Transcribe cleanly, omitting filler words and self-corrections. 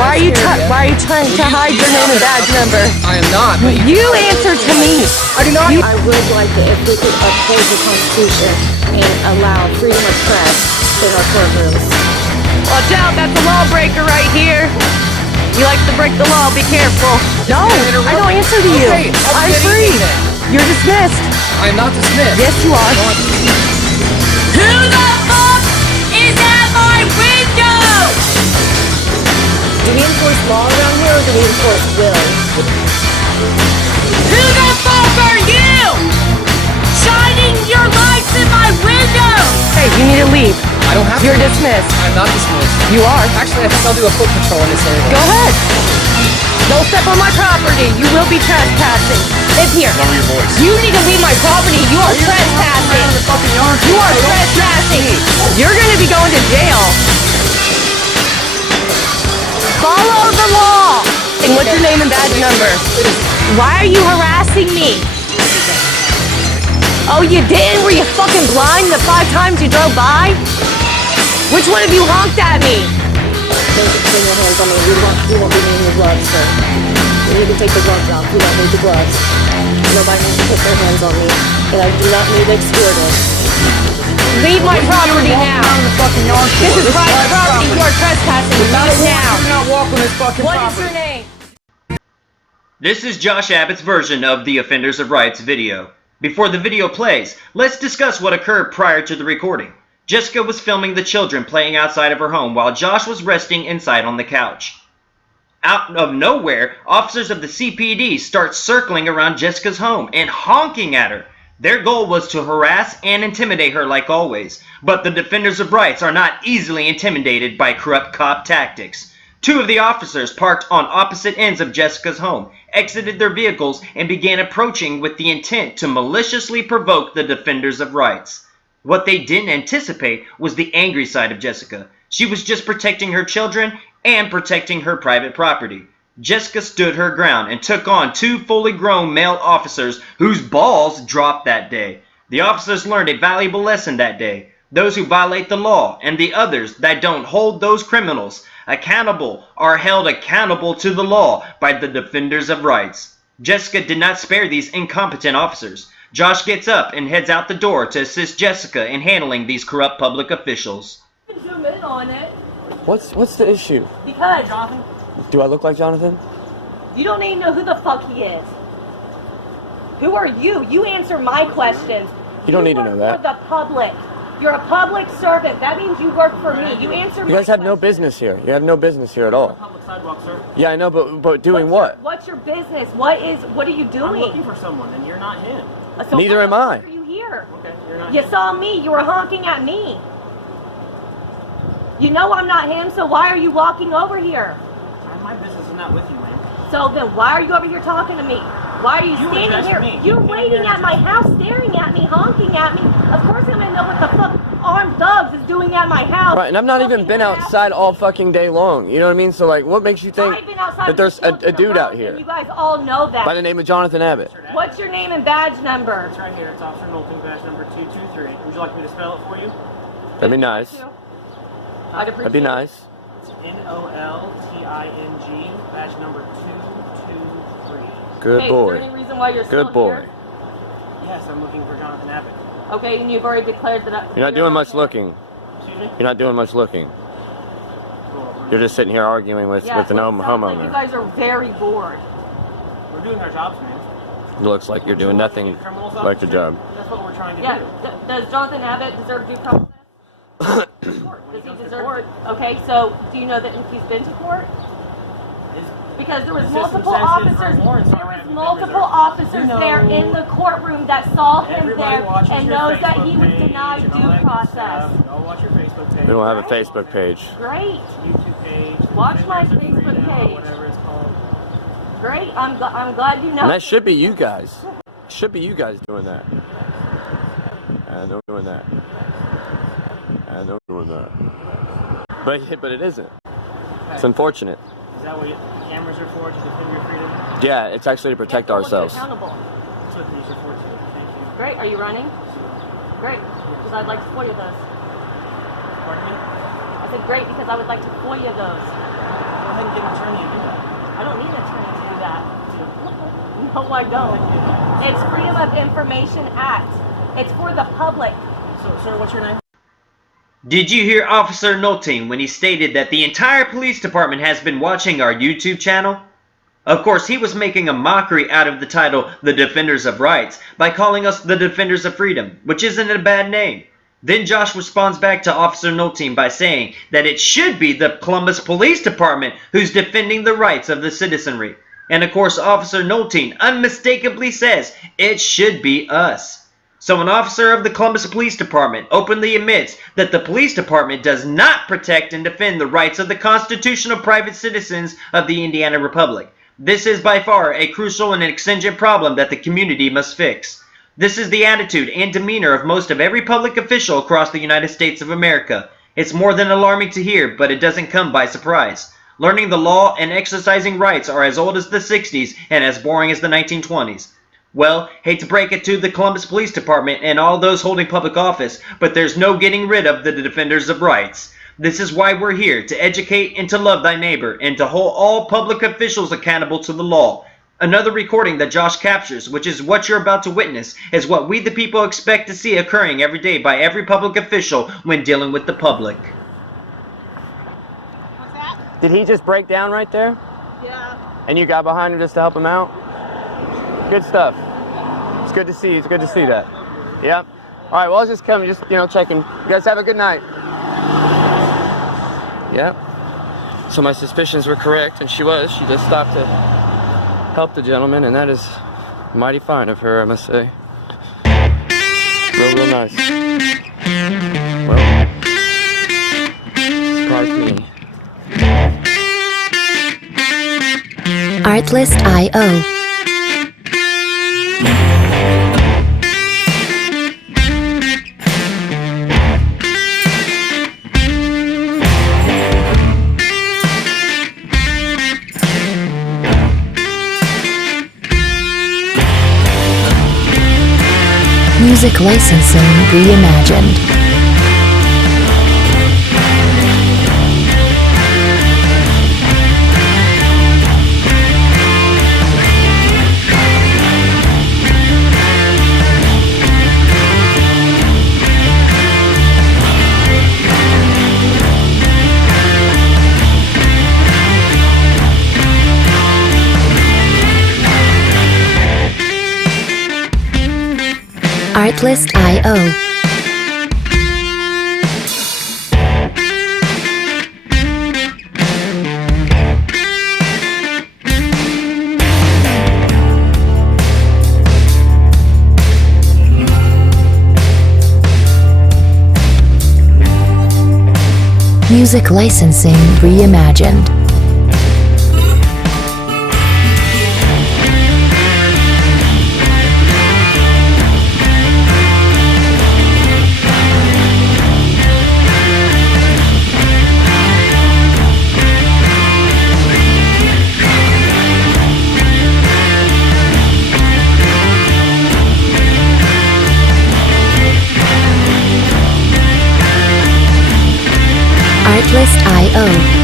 Why are you trying to hide your name and badge number? I am not. You answer to me. I do not. I would like if we could uphold the Constitution and allow freedom of press in our courtrooms. Watch out, that's a lawbreaker right here. You like to break the law, be careful. No, I don't answer to you. Okay, I'm free. You're dismissed. I am not dismissed. Yes, you are. Who the fuck is at my window? Do we enforce law around here or do we enforce will? Who the fuck are you? Shining your lights in my window! Hey, you need to leave. I don't have You're to. dismissed. I'm not dismissed. You are. Actually, I think I'll do a foot patrol in this area. Go ahead. Don't step on my property. You will be trespassing. It's here. Lower your voice. You need to leave my property. You are trespassing. You are trespassing. You're going to be going to jail. Follow the law. And what's your name and badge number? Why are you harassing me? Oh, you did? Were you fucking blind the 5 times you drove by? Which one of you honked at me? Don't bring your hands on me. We won't be needing your gloves, sir. You can take the gloves off. We don't need the gloves. Nobody needs to put their hands on me. And I do not need extorted. Leave my property now. This is private property. You are trespassing. Leave now. Do not walk on this fucking What is property. your name? This is Josh Abbott's version of the Offenders of Rights video. Before the video plays, let's discuss what occurred prior to the recording. Jessica was filming the children playing outside of her home while Josh was resting inside on the couch. Out of nowhere, officers of the CPD start circling around Jessica's home and honking at her. Their goal was to harass and intimidate her like always, but the Defenders of Rights are not easily intimidated by corrupt cop tactics. 2 of the officers parked on opposite ends of Jessica's home, exited their vehicles, and began approaching with the intent to maliciously provoke the Defenders of Rights. What they didn't anticipate was the angry side of Jessica. She was just protecting her children and protecting her private property. Jessica stood her ground and took on 2 fully grown male officers whose balls dropped that day. The officers learned a valuable lesson that day. Those who violate the law and the others that don't hold those criminals accountable are held accountable to the law by the Defenders of Rights. Jessica did not spare these incompetent officers. Josh gets up and heads out the door to assist Jessica in handling these corrupt public officials. Zoom in on it What's the issue? because Do I look like Jonathan? you don't even know who the fuck he is. Who are you? You answer my questions. You don't need to work know that. For the public. You're a public servant. That means you work for me. You answer You guys have no business here. You have no business here at all. Public sidewalk, sir. Yeah, I know, but doing what? What's your business? What are you I'm doing? looking for someone, and you're not him. So Neither why am the I. fuck Are you here? Okay, you're not You him. saw me. You were honking at me. You know I'm not him, so why are you walking over here? My business is not with you, ma'am. So then why are you over here talking to me? Why are you You standing addressed here? me. You're You waiting came at my house, staring at me, honking at me. Of course I'm gonna know what the fuck armed thugs is doing at my house. Right, and I've not even been outside all fucking day long. You know what I mean? So like, what makes you think I've been outside that there's with a dude out and here You guys all know that. by the name of Jonathan Abbott? What's your name and badge number? It's right here. It's Officer Knowlton, badge number 223. Would you like me to spell it for you? That'd be nice. I'd appreciate That'd be nice. It's Nolting, badge number 223. Good Okay, boy. Is there any reason why you're still Good boy. here? Yes, I'm looking for Jonathan Abbott. Okay, and you've already declared that. You're not doing much looking. Excuse me? You're not doing much looking. You're just sitting here arguing with Yeah, an so it sounds like You homeowner. guys are very bored. We're doing our jobs, man. It looks like you're doing nothing like the job. That's what we're trying to Yeah. do. Does Jonathan Abbott deserve due process? Does he deserve? Okay, so do you know that he's been to court? Because there was The system multiple says his officers. warrants There are was at multiple reserve. officers You know, there in the courtroom that saw him Everybody there watches and your knows that Facebook he was page denied and all due that good process. stuff. Go watch your Facebook page. We don't have a Facebook page. Great, YouTube page. Watch my Defenders of Facebook Freedom, page. Whatever it's called. great. I'm glad you know. And that should be you guys. Should be you guys doing that. And they're doing that. And they're doing that. But it isn't. It's unfortunate. Is that what the cameras are for, to defend your freedom? Yeah, it's actually to protect Yeah, hold you ourselves. accountable. That's what these are for, too. Thank you. Great. Are you running? Great. Because I'd like to FOIA those. Pardon me? I said great because I would like to FOIA those. Go ahead and get an attorney to do that. I don't need an attorney to do that. No, I don't. It's Freedom of Information Act. It's for the public. So, sir, what's your name? Did you hear Officer Nolting when he stated that the entire police department has been watching our YouTube channel? Of course, he was making a mockery out of the title, The Defenders of Rights, by calling us the Defenders of Freedom, which isn't a bad name. Then Josh responds back to Officer Nolting by saying that it should be the Columbus Police Department who's defending the rights of the citizenry. And of course, Officer Nolting unmistakably says it should be us. So an officer of the Columbus Police Department openly admits that the police department does not protect and defend the rights of the constitutional private citizens of the Indiana Republic. This is by far a crucial and exigent problem that the community must fix. This is the attitude and demeanor of most of every public official across the United States of America. It's more than alarming to hear, but it doesn't come by surprise. Learning the law and exercising rights are as old as the 60s and as boring as the 1920s. Well, hate to break it to the Columbus Police Department and all those holding public office, but there's no getting rid of the defenders of rights. This is why we're here, to educate and to love thy neighbor, and to hold all public officials accountable to the law. Another recording that Josh captures, which is what you're about to witness, is what we the people expect to see occurring every day by every public official when dealing with the public. What's that? Did he just break down right there? Yeah. And you got behind him just to help him out? Good stuff. It's good to see. It's good to see that. Yep. All right. Well, I was just coming, checking. You guys have a good night. Yep. So my suspicions were correct, and she just stopped to help the gentleman, and that is mighty fine of her, I must say. Real nice. Well, surprised me. Artlist.io. Music licensing reimagined. Artlist.io. Music licensing reimagined. Artlist.io.